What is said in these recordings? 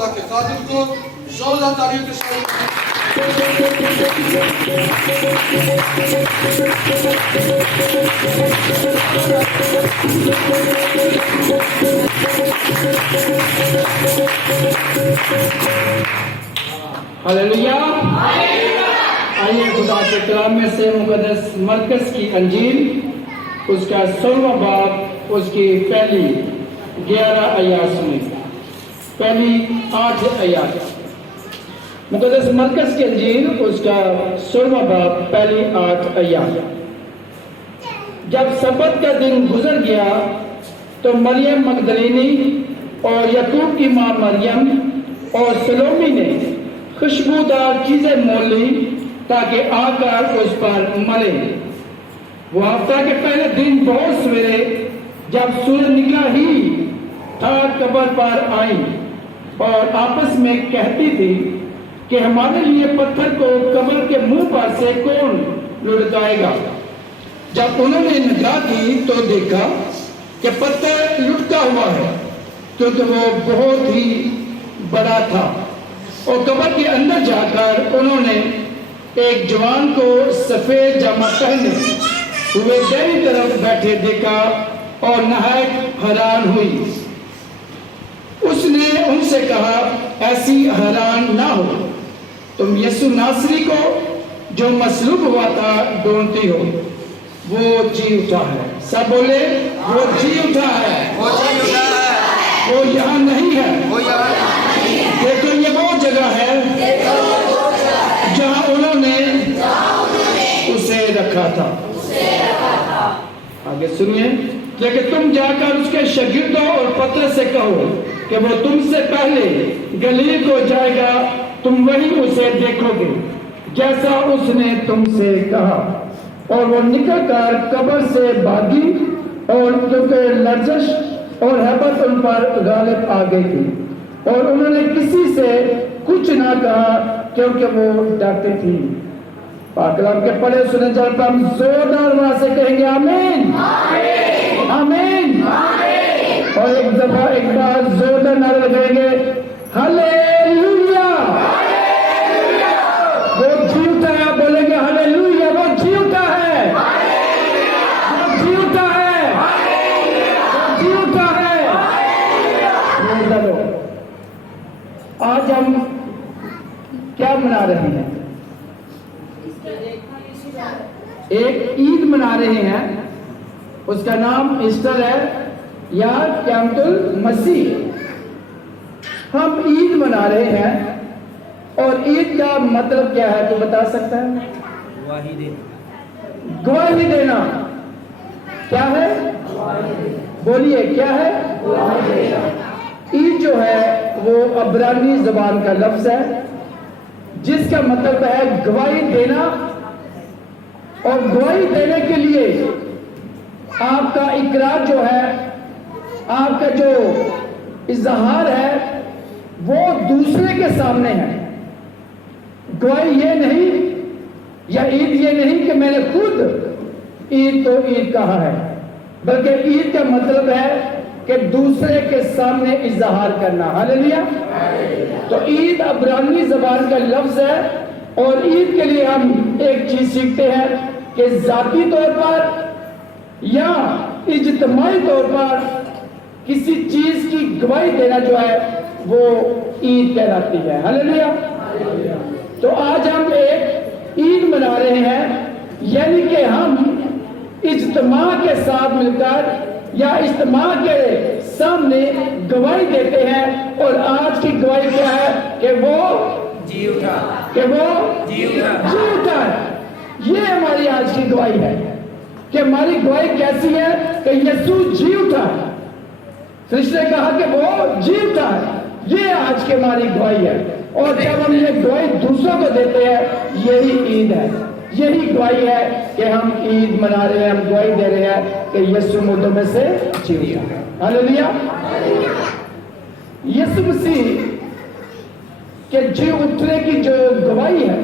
خدا کے خادم کو زوردار تعریف کے ساتھ ہلیلویا۔ آئیے خدا کے کلام میں سے مقدس مرکز کی انجیل اس کا 16واں باب اس کی پہلی 11 آیات سنیں، پہلی 8 آیات۔ مقدس مرکز کی انجیل اس کا 16واں باب پہلی 8 آیات۔ جب سبت کا دن گزر گیا تو مریم مگدلینی اور یعقوب کی ماں مریم اور سلومی نے خوشبودار چیزیں مول لی تاکہ آ کر اس پر ملے۔ وہ ہفتہ کے پہلے دن بہت سویرے جب سورج نکلا ہی تھا قبر پر آئیں اور آپس میں کہتی تھی کہ ہمارے لیے پتھر کو قبر کے منہ پر سے کون لڑکائے گا۔ جب انہوں نے نگاہ کی تو دیکھا کہ پتھر لٹکا ہوا ہے کیونکہ وہ بہت ہی بڑا تھا، اور قبر کے اندر جا کر انہوں نے ایک جوان کو سفید جامہ پہنے ہوئے دائیں طرف بیٹھے دیکھا اور نہایت حیران ہوئی۔ اس نے ان سے کہا، ایسی حیران نہ ہو، تم یسوع ناصری کو جو مصلوب ہوا تھا ڈھونڈتی ہو، وہ جی اٹھا ہے۔ سب بولے، وہ جی اٹھا ہے، وہ یہاں نہیں ہے۔ دیکھو یہ وہ جگہ ہے جہاں انہوں نے اسے رکھا تھا۔ آگے سنیے، لیکن تم جا کر اس کے شاگردوں اور پترس سے کہو کہ وہ تم سے پہلے گلیل کو جائے گا، تم وہیں اسے دیکھو گے جیسا اس نے تم سے کہا۔ اور وہ نکل کر قبر سے بھاگی، اور کیونکہ لرزش اور ہیبت ان پر غالب آ گئی تھی، اور انہوں نے کسی سے کچھ نہ کہا کیونکہ وہ ڈرتے تھی۔ پاک کلام کے پڑھے سنے جان پر ہم زوردار آواز سے کہیں گے آمین، آمین، اور ایک دفعہ ایک بار زوردار نعرہ لگائیں گے، ہلیلویا۔ وہ جی اٹھا ہے، بولیں گے ہلیلویا، وہ جی اٹھا ہے، وہ جی اٹھا ہے، وہ جی اٹھا ہے۔ آج ہم کیا منا رہے ہیں؟ ایک عید منا رہے ہیں، اس کا نام ایسٹر ہے یا قیامت المسیح۔ ہم عید منا رہے ہیں، اور عید کا مطلب کیا ہے تو بتا سکتا ہے؟ گواہی دینا۔ کیا ہے؟ بولیے کیا ہے؟ عید جو ہے وہ عبرانی زبان کا لفظ ہے جس کا مطلب ہے گواہی دینا، اور گواہی دینے کے لیے آپ کا اقرار جو ہے، آپ کا جو اظہار ہے وہ دوسرے کے سامنے ہے۔ گواہی یہ نہیں، یا عید یہ نہیں کہ میں نے خود عید تو عید کہا ہے، بلکہ عید کا مطلب ہے کہ دوسرے کے سامنے اظہار کرنا۔ ہلیلویا۔ تو عید عبرانی زبان کا لفظ ہے، اور عید کے لیے ہم ایک چیز سیکھتے ہیں کہ ذاتی طور پر یا اجتماعی طور پر کسی چیز کی گواہی دینا جو ہے وہ عید کہلاتی ہے۔ ہلیلویا۔ تو آج ہم ایک عید منا رہے ہیں، یعنی کہ ہم اجتماع کے ساتھ مل کر یا اجتماع کے سامنے گواہی دیتے ہیں، اور آج کی گواہی کیا ہے کہ وہ جی اٹھا، کہ وہ جی اٹھا ہے۔ یہ ہماری آج کی گواہی ہے کہ ہماری گواہی کیسی ہے کہ یسوع جی اٹھا ہے۔ فرشتے نے کہا کہ وہ جی اٹھا ہے، یہ آج کی ہماری گواہی ہے۔ اور جب ہم یہ گواہی دوسروں کو دیتے ہیں، یہی عید ہے، یہی گواہی ہے کہ ہم عید منا رہے ہیں، ہم گواہی دے رہے ہیں کہ یسوع مردوں میں سے جی اٹھا۔ ہلیلویا۔ یسوع مسیح کے جی اٹھنے کی جو گواہی ہے،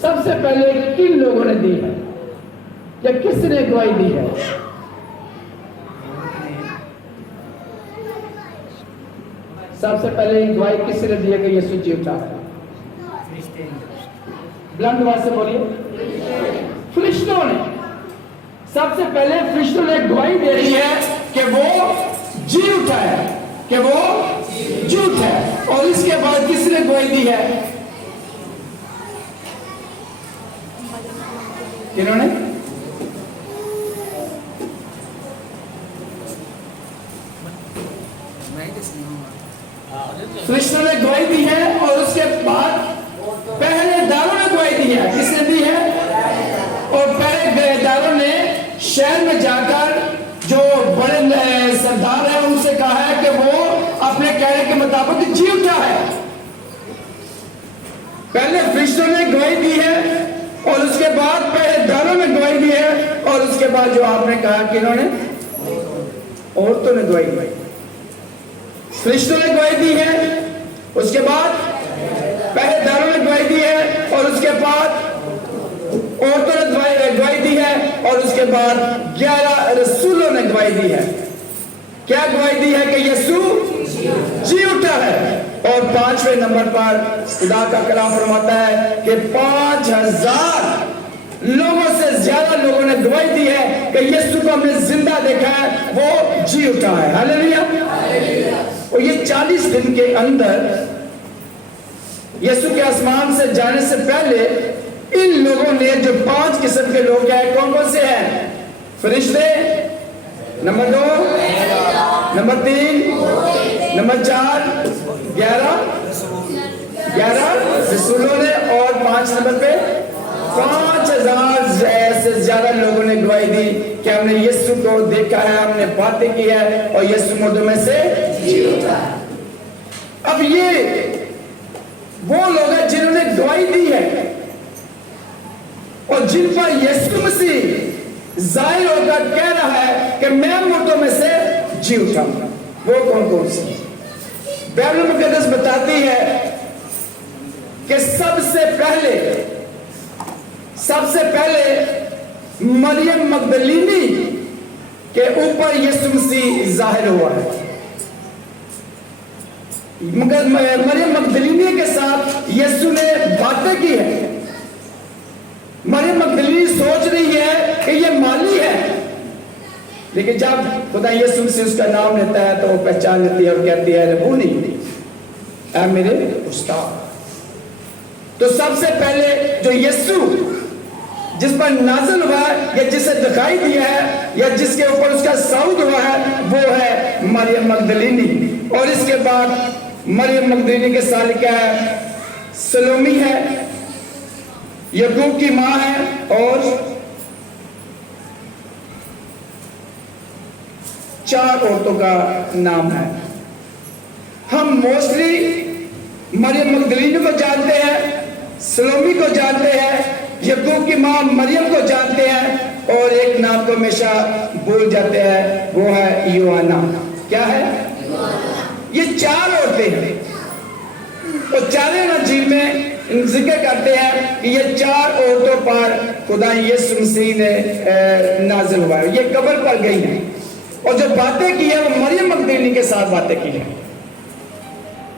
سب سے پہلے کن لوگوں نے دی ہے یا کس نے گواہی دی ہے؟ سب سے پہلے گواہی کس نے دی ہے کہ یسوع جی اٹھا ہے؟ بلند آواز سے بولیے، فرشتوں نے۔ سب سے پہلے فرشتوں نے گواہی دے رہی ہے کہ وہ جی اٹھا ہے، کہ وہ جی اٹھا ہے۔ اور اس کے بعد کس نے گواہی دی ہے؟ کنہوں نے؟ فرشتوں نے گواہی دی ہے، اور اس کے بعد پہلے داروں نے گواہی دی ہے۔ کس نے دی ہے؟ اور پہلے داروں نے شہر میں جا کر جو بڑے سردار ہیں ان سے کہا ہے کہ وہ اپنے کہنے کے مطابق جی اٹھا ہے۔ پہلے فرشتوں نے گواہی دی ہے، اور اس کے بعد پہلے داروں نے گواہی دی ہے، اور اس کے بعد جو آپ نے کہا کہ انہوں نے عورتوں نے گواہی دی۔ فرشتوں نے گواہی دی ہے، اس کے بعد پہلے داروں نے گواہی دی ہے، اور اس کے بعد عورتوں نے گواہی دی ہے، اور اس کے بعد 11 رسولوں نے گواہی دی ہے۔ کیا گواہی دی ہے؟ کہ یسوع جی اٹھا ہے۔ اور 5ویں نمبر پر خدا کا کلام فرماتا ہے کہ 5000 لوگوں سے زیادہ لوگوں نے گواہی دی ہے کہ یسوع کو ہم نے زندہ دیکھا ہے، وہ جی اٹھا ہے۔ ہاللیلویا۔ اور یہ 40 دن کے اندر یسوع کے آسمان سے جانے سے پہلے ان لوگوں نے جو 5 قسم کے لوگ ہیں، کون کون سے ہیں؟ فرشتے، نمبر 2، نمبر 3، نمبر 4، 11 رسولوں نے، اور 5 نمبر پہ 5000 سے زیادہ لوگوں نے گواہی دی کہ ہم نے یسوع کو دیکھا ہے، ہم نے باتیں کی ہے، اور یسوع مردوں میں سے جی اٹھا ہے۔ اب یہ وہ لوگ ہیں جنہوں نے گواہی دی ہے، اور جن پر یسوع مسیح ظاہر ہو کر کہہ رہا ہے کہ میں مردوں میں سے جی اٹھاؤں گا۔ وہ کون کون سے؟ بائبل مقدس بتاتی ہے کہ سب سے پہلے مریم مگدلینی کے اوپر یسوع مسیح ظاہر ہوا ہے۔ مریم مگدلینی کے ساتھ یسوع نے باتیں کی ہے۔ مریم مگدلینی سوچ رہی ہے کہ یہ مالی ہے، لیکن جب خدا یسوع سے اس کا نام لیتا ہے تو وہ پہچان لیتی ہے اور کہتی ہے ربونی، اے میرے استاد۔ تو سب سے پہلے جو یسوع جس پر نازل ہوا ہے، یا جسے دکھائی دیا ہے، یا جس کے اوپر اس کا صعود ہوا ہے، وہ ہے مریم مگدلینی۔ اور اس کے بعد مریم مگدلینی کے ساتھ کیا ہے؟ سلومی ہے، یعقوب کی ماں ہے، اور 4 عورتوں کا نام ہے۔ ہم موسٹلی مریم مگدلینی کو جانتے ہیں، سلومی کو جانتے ہیں، یعقوب کی ماں مریم کو جانتے ہیں، اور ایک نام کو ہمیشہ بھول جاتے ہیں، وہ ہے یوحنا۔ کیا ہے؟ یہ 4 عورتیں ہیں، اور چاروں انجیل میں ذکر کرتے ہیں کہ یہ 4 عورتوں پر خدا یسوع مسیح نے نازل ہوا ہے۔ یہ قبر پر گئی ہیں، اور جو باتیں کی ہیں وہ مریم مگدلینی کے ساتھ باتیں کی ہیں۔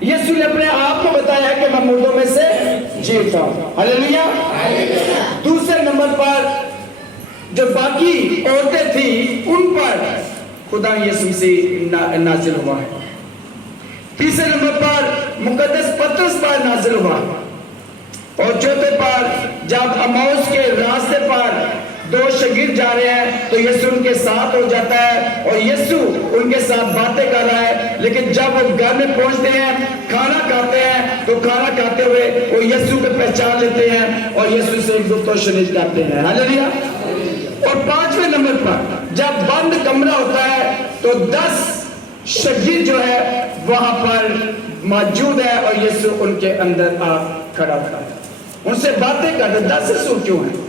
یسوع نے اپنے آپ کو بتایا ہے کہ میں مردوں میں سے جی اٹھا ہوں۔ ہاللیلویا۔ دوسرے نمبر پر جو باقی عورتیں تھیں ان پر خدا یسوع مسیح نازل ہوا ہے۔ تیسرے نمبر پر مقدس پطرس پر نازل ہوا، اور چوتھے پر جب اماؤس کے راستے پر 2 شاگرد جا رہے ہیں تو یسوع ان کے ساتھ ہو جاتا ہے، اور یسوع ان کے ساتھ باتیں کر رہا ہے، لیکن جب وہ گھر میں پہنچتے ہیں، کھانا کھاتے ہیں، تو کھانا کھاتے ہوئے وہ یسوع کو پہچان لیتے ہیں اور یسوع سے گفت و شنید کرتے ہیں۔ ہاللیلویا۔ اور 5ویں نمبر پر جب بند کمرہ ہوتا ہے تو 10 شاگرد جو ہے وہاں پر موجود ہے، اور یسوع ان کے اندر آ کھڑا تھا، ان سے باتیں کرتے۔ 10 رسول کیوں ہیں؟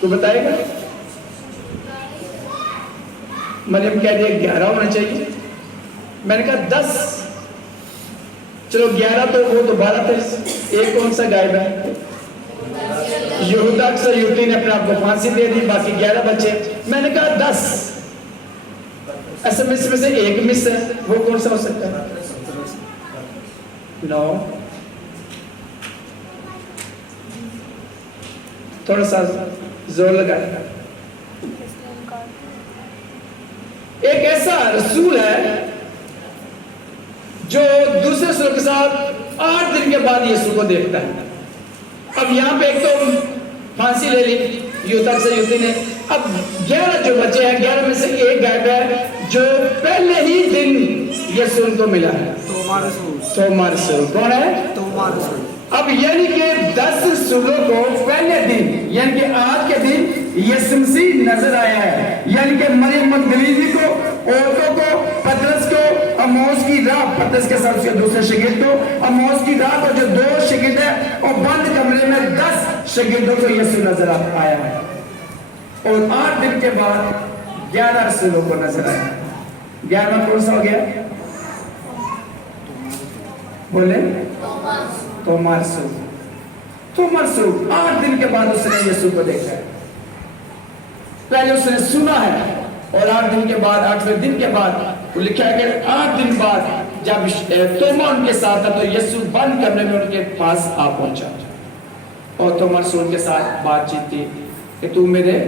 تو بتائے گا؟ مریم کہہ دیا 11 ہونا چاہیے، میں نے کہا 10، چلو 11 تو وہ تو 12 تھے، ایک کون سا غائب ہے؟ یہودا اکثر یہودی نے اپنے آپ کو پھانسی دے دی، باقی 11 بچے۔ میں نے کہا 10، SMS میں سے ایک مس ہے، وہ کون سا ہو سکتا ہے؟ نو، تھوڑا سا زور لگائے. ایک ایسا رسول ہے جو دوسرے رسول کے ساتھ 8 دن کے بعد یسوع کو دیکھتا ہے. اب یہاں پہ ایک تو پھانسی لے لی یوتا سے یوتی نے. اب 11 جو بچے ہیں، 11 میں سے ایک غائب ہے جو پہلے ہی دن یسوع کو ملا ہے. توما رسول کون ہے؟ توما رسول. اب یعنی کہ 10 رسولوں کو پہلے دن یعنی کہ آج کے دن یسوع مسیح نظر آیا ہے. یعنی کہ مریم مگدلینی کو، عورتوں کو، پترس کو، اموس کی راہ، پترس کے ساتھ اس کے دوسرے شاگرد کو، اموس کی راہ کو جو 2 شاگرد ہیں، اور بند کمرے میں 10 شاگردوں کو یسوع نظر آیا ہے. اور 8 دن کے بعد 11 رسولوں کو نظر آیا. 11واں کون سا ہو گیا؟ بولے توما رسول. توما رسول 8 دن کے بعد اس نے یسوع کو دیکھا ہے. پہلے اس نے سنا ہے اور 8 دن کے بعد، 8ویں دن کے بعد وہ لکھا ہے کہ 8 دن بعد جب توما ان کے ساتھ تھا تو یسوع بند کمرے میں ان کے پاس آ پہنچا اور توما رسول کے ساتھ بات چیت کی کہ تو میرے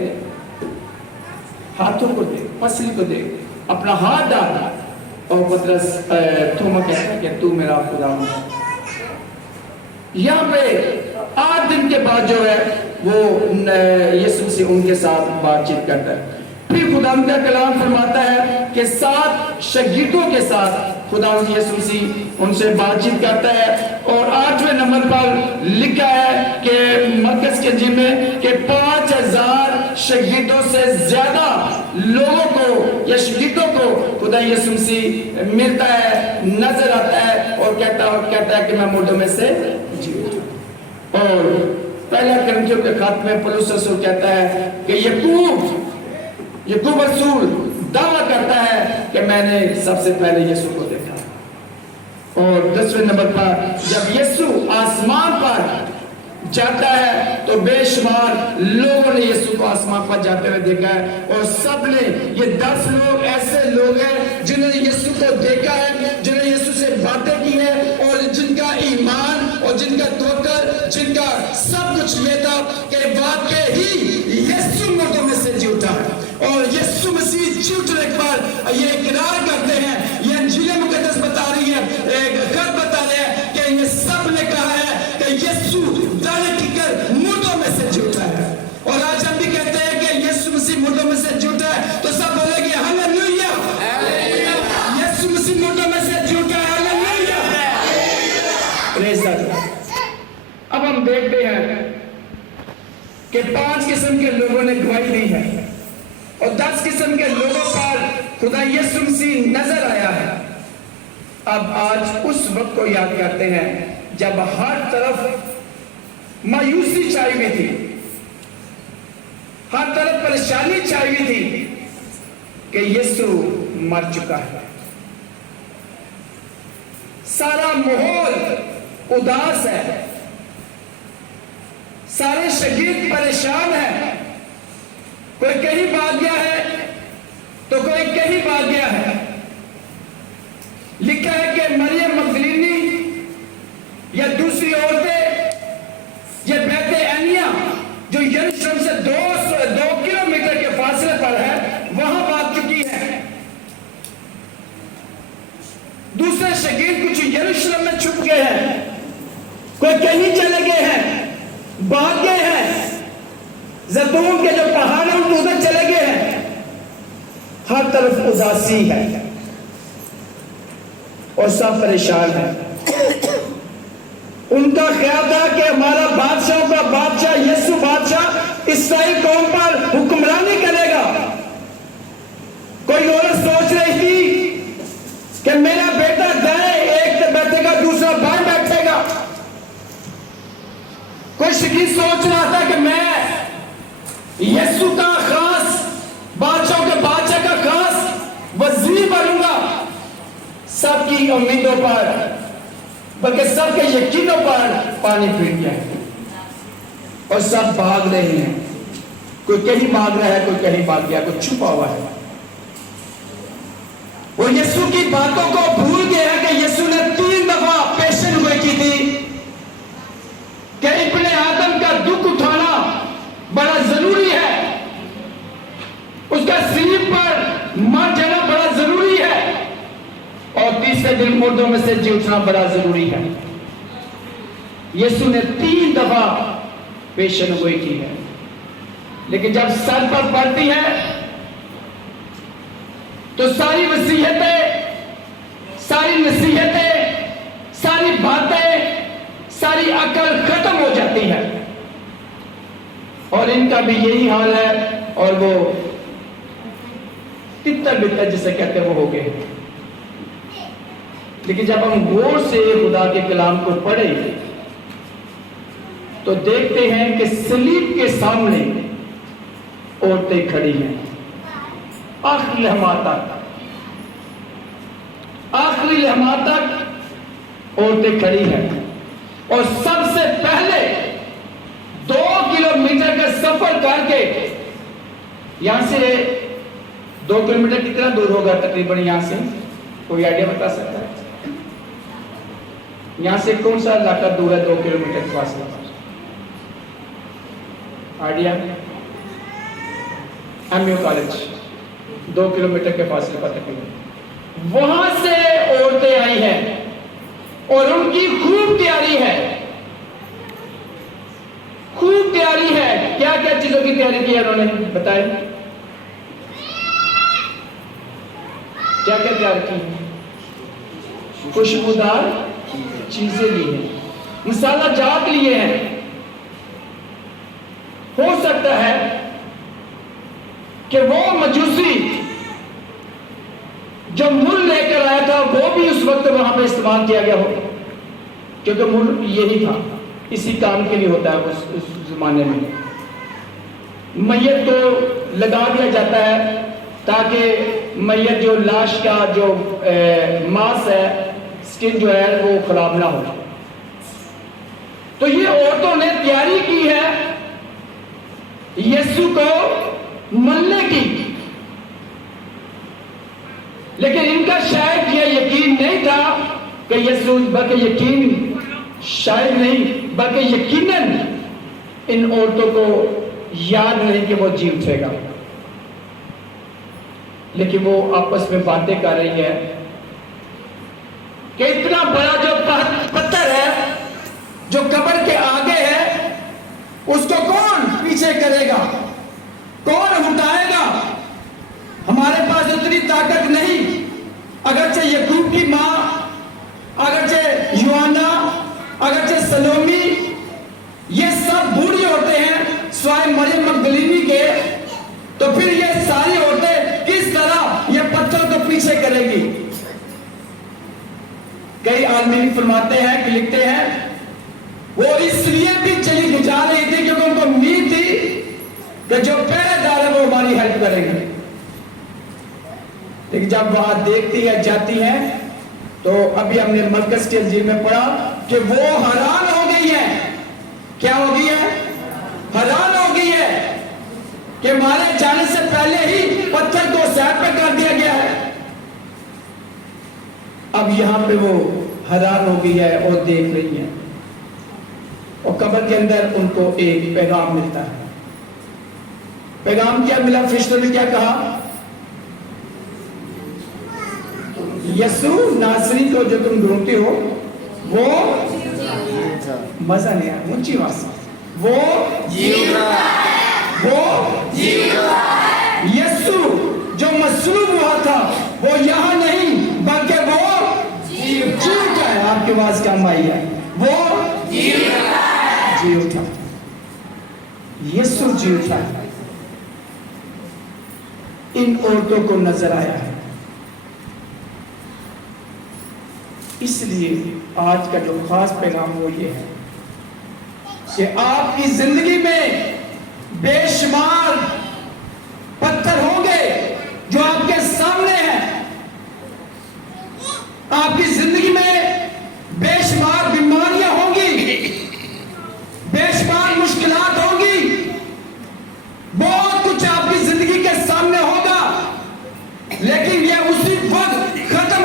ہاتھوں کو دے، پسلی کو دے، اپنا ہاتھ ڈال. اور پترس توما کہتا ہے کہ تو میرا خدا ہے. یہاں پہ 8 دن کے بعد جو ہے وہ یسوع سے ان کے ساتھ بات چیت کرتا ہے. پھر خدا کا کلام فرماتا ہے کہ 7 شاگردوں کے ساتھ خدا یسوع سے ان سے بات چیت کرتا ہے. اور 8ویں نمبر پر لکھا ہے کہ مرکز کے انجیل میں کہ 5000 شاگردوں سے زیادہ لوگوں کو یا شاگردوں کو خدا یسوع مسیح ملتا ہے، نظر آتا ہے اور کہتا ہے کہ میں مردوں میں سے جی اٹھا. اور پہلا کرنتھیوں کے خط میں پولس رسول کہتا ہے کہ یعقوب رسول دعویٰ کرتا ہے کہ میں نے سب سے پہلے یسوع کو دیکھا. اور 10ویں نمبر پر جب یسوع آسمان پر جاتا ہے تو بے شمار لوگوں نے یسوع کو آسمان پر جاتے ہوئے دیکھا ہے. اور سب نے، یہ 10 لوگ ایسے لوگ ہیں جنہوں نے یسوع کو دیکھا ہے، جنہوں نے یسوع سے باتیں کی ہیں اور جن کا ایمان اور جن کا توکل، جن کا سب کچھ یہ تھا کہ واقعی ہی یسوع مردوں میں سے جی اٹھا. اور یسوع مسیح جی اٹھنے کے بعد یہ اقرار کرتے ہیں، یہ انجیل مقدس بتا رہی ہے، خط بتا رہے ہیں کہ یہ سب نے کہا ہے کہ یسوع دانے کی کر مردوں میں سے جی اٹھا ہے. اور آج ہم بھی کہتے ہیں کہ یسوع مسیح مردوں میں سے جی اٹھا ہے تو سب بولے گے ہاللویا. یسوع مسیح مردوں میں سے جی اٹھا ہے، ہاللویا. اب ہم دیکھتے ہیں کہ 5 قسم کے لوگوں نے گواہی دی ہے اور 10 قسم کے لوگوں پر خدا یسوع مسیح نظر آیا ہے. اب آج اس وقت کو یاد کرتے ہیں جب ہر طرف مایوسی چھائی ہوئی تھی، ہر طرف پریشانی چھائی ہوئی تھی کہ یسوع مر چکا ہے. سارا ماحول اداس ہے، سارے شاگرد پریشان ہیں. کوئی کہیں بھاگ گیا ہے تو کوئی کہیں بھاگ گیا ہے. لکھا ہے کہ مریم مگدلینی یا دوسری عورتیں یہ بیت عنیہ جو یروشلم سے 2 کلومیٹر کے فاصلے پر ہے وہاں بھاگ چکی ہے. دوسرے شاگرد کچھ یروشلم میں چھپ گئے ہیں، کوئی کہیں چلے گئے ہیں، بھاگ گئے ہیں، زیتون کے جو پہاڑ ہیں ان ادھر چلے گئے ہیں. ہر طرف اداسی ہے اور سب پریشان ہیں. ان کا خیال تھا کہ ہمارا بادشاہوں کا بادشاہ یسوع بادشاہ اسرائیل قوم پر حکمرانی کرے گا. کوئی اور سوچ رہی تھی کہ میرا بیٹا دائیں ایک بیٹھے گا، دوسرا بائیں بیٹھے گا. کوئی شاگرد سوچ رہا تھا کہ میں یسوع کا خاص، بادشاہوں کے بادشاہ کا خاص وزیر بنوں گا. سب کی امیدوں پر بلکہ سب کے یقینوں پر پانی پھر گیا اور سب بھاگ رہے ہیں. کوئی کہیں بھاگ رہا ہے، کوئی کہیں بھاگ گیا، کوئی چھپا ہوا ہے. یسوع کی باتوں کو بھول گئے ہیں کہ یسوع نے 3 دفعہ پیشن گوئی کی تھی کہ ابن آدم کا دکھ اٹھانا بڑا ضروری ہے، اس کا صلیب پر مر جانا بڑا ضروری ہے، اور تیسرے دن مردوں میں سے جی اٹھنا بڑا ضروری ہے۔ یسوع نے 3 دفعہ پیشن گوئی کی ہے، لیکن جب سر پر پڑتی ہے تو ساری وصیتیں، ساری نصیحتیں، ساری باتیں، ساری عقل ختم ہو جاتی ہے، اور ان کا بھی یہی حال ہے، اور وہ تتر بتر جسے کہتے ہیں وہ ہو گئے۔ لیکن جب ہم غور سے خدا کے کلام کو پڑھیں تو دیکھتے ہیں کہ صلیب کے سامنے عورتیں کھڑی ہیں، آخری لمحات تک، آخری لمحات تک عورتیں کھڑی ہیں، اور سب سے پہلے 2 کلومیٹر کا سفر کر کے، یہاں سے 2 کلومیٹر کتنا دور ہوگا تقریباً؟ یہاں سے کوئی آئیڈیا بتا سکتا ہے؟ یہاں سے کون سا علاقہ دور ہے 2 کلومیٹر فاصلہ؟ Idea? M U college 2 kilometre کے فاصلے پر تقریباً، وہاں سے عورتیں آئی ہیں، اور ان کی خوب تیاری ہے، خوب تیاری ہے۔ کیا کیا چیزوں کی تیاری کی ہے انہوں نے بتائے؟ کیا کیا تیار کی؟ خوشبودار چیزیں لی ہیں، مسالہ جات لیے ہیں۔ ہو سکتا ہے کہ وہ مجوسی جو مل لے کر آیا تھا وہ بھی اس وقت وہاں پہ استعمال کیا گیا ہو، کیونکہ مل یہی تھا، اسی کام کے لیے ہوتا ہے اس زمانے میں۔ میت کو لگا دیا جاتا ہے تاکہ میت جو لاش کا جو ماس ہے، سکن جو ہے وہ خراب نہ ہو۔ تو یہ عورتوں نے تیاری کی ہے یسوع کو ملنے کی، لیکن ان کا شاید یہ یقین نہیں تھا کہ یسوع، بلکہ یقین شاید نہیں بلکہ یقیناً ان عورتوں کو یاد نہیں کہ وہ جی اٹھے گا، لیکن وہ آپس میں باتیں کر رہی ہے کہ اتنا بڑا جو پتھر ہے جو قبر کے آگے ہے، اس کو کون پیچھے کرے گا، کون ہٹائے گا؟ ہمارے پاس اتنی طاقت نہیں۔ اگرچہ یعقوب کی ماں، اگرچہ یوحنا، اگرچہ سلومی، یہ سب بوڑھی عورتیں ہیں سوائے مریم مگدلینی کے، تو پھر یہ ساری عورتیں کس طرح یہ پتھر کو پیچھے کرے گی؟ کئی عالمین فرماتے ہیں کہ لکھتے ہیں وہ اس لیے بھی چلی جا رہی تھی کیونکہ ان کو امید تھی کہ جو پہرے دار ہے وہ ہماری ہیلپ کریں گے، لیکن جب وہاں دیکھتی ہے جاتی ہے تو ابھی ہم نے مرکز کے انجیل میں پڑھا کہ وہ حیران ہو گئی ہے۔ کیا ہو گئی ہے؟ حیران ہو گئی ہے کہ مارے جانے سے پہلے ہی پتھر کو سائڈ پہ کر دیا گیا ہے۔ اب یہاں پہ وہ حیران ہو گئی ہے اور دیکھ رہی ہے، اور قبر کے اندر ان کو ایک پیغام ملتا ہے۔ پیغام کیا ملا؟ فرشتوں نے کیا کہا؟ یسوع ناصری کو جو تم ڈھونڈتے ہو وہ مزہ نہیں آیا، اونچی آواز سے، وہ یسوع جو مصلوب ہوا تھا وہ یہاں نہیں بلکہ وہ جی اٹھا ہے۔ آپ کی آواز کم آئی ہے، وہ جی اٹھا، یسوع جی اٹھا ان عورتوں کو نظر آیا ہے۔ اس لیے آج کا جو خاص پیغام وہ یہ ہے کہ آپ کی زندگی میں بے شمار پتھر ہوں گے جو آپ کے سامنے ہیں، آپ کی زندگی میں بے شمار بیماریاں ہوں گی، بے شمار مشکلات ہوں گی، بہت کچھ آپ کی زندگی کے سامنے ہوگا، لیکن یہ اسی وقت ختم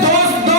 2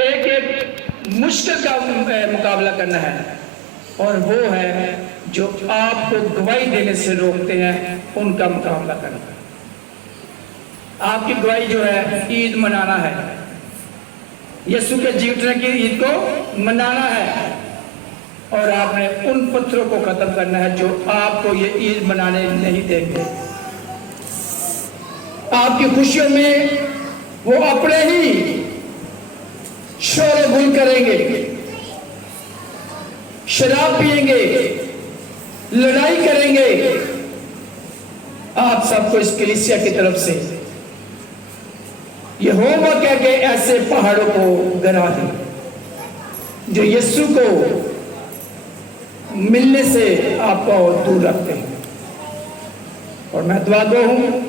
ایک مشکل کا مقابلہ کرنا ہے، اور وہ ہے جو آپ کو گواہی دینے سے روکتے ہیں، ان کا مقابلہ کرنا۔ آپ کی گواہی جو ہے عید منانا ہے، یسوع کے جی اٹھنے کی عید کو منانا ہے، اور آپ نے ان پتھروں کو ختم کرنا ہے جو آپ کو یہ عید منانے نہیں دیں گے۔ آپ کی خوشیوں میں وہ اپنے ہی شور و گل کریں گے، شراب پئیں گے، لڑائی کریں گے۔ آپ سب کو اس کلیسیا کی طرف سے یہ ہوم ورک ہے کہ ایسے پہاڑوں کو گرا دیں جو یسوع کو ملنے سے آپ کو دور رکھتے ہیں۔ اور میں دعا گو ہوں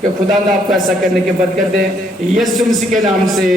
کہ خدا آپ کو ایسا کرنے کی برکت دے، یسوع مسیح کے نام سے۔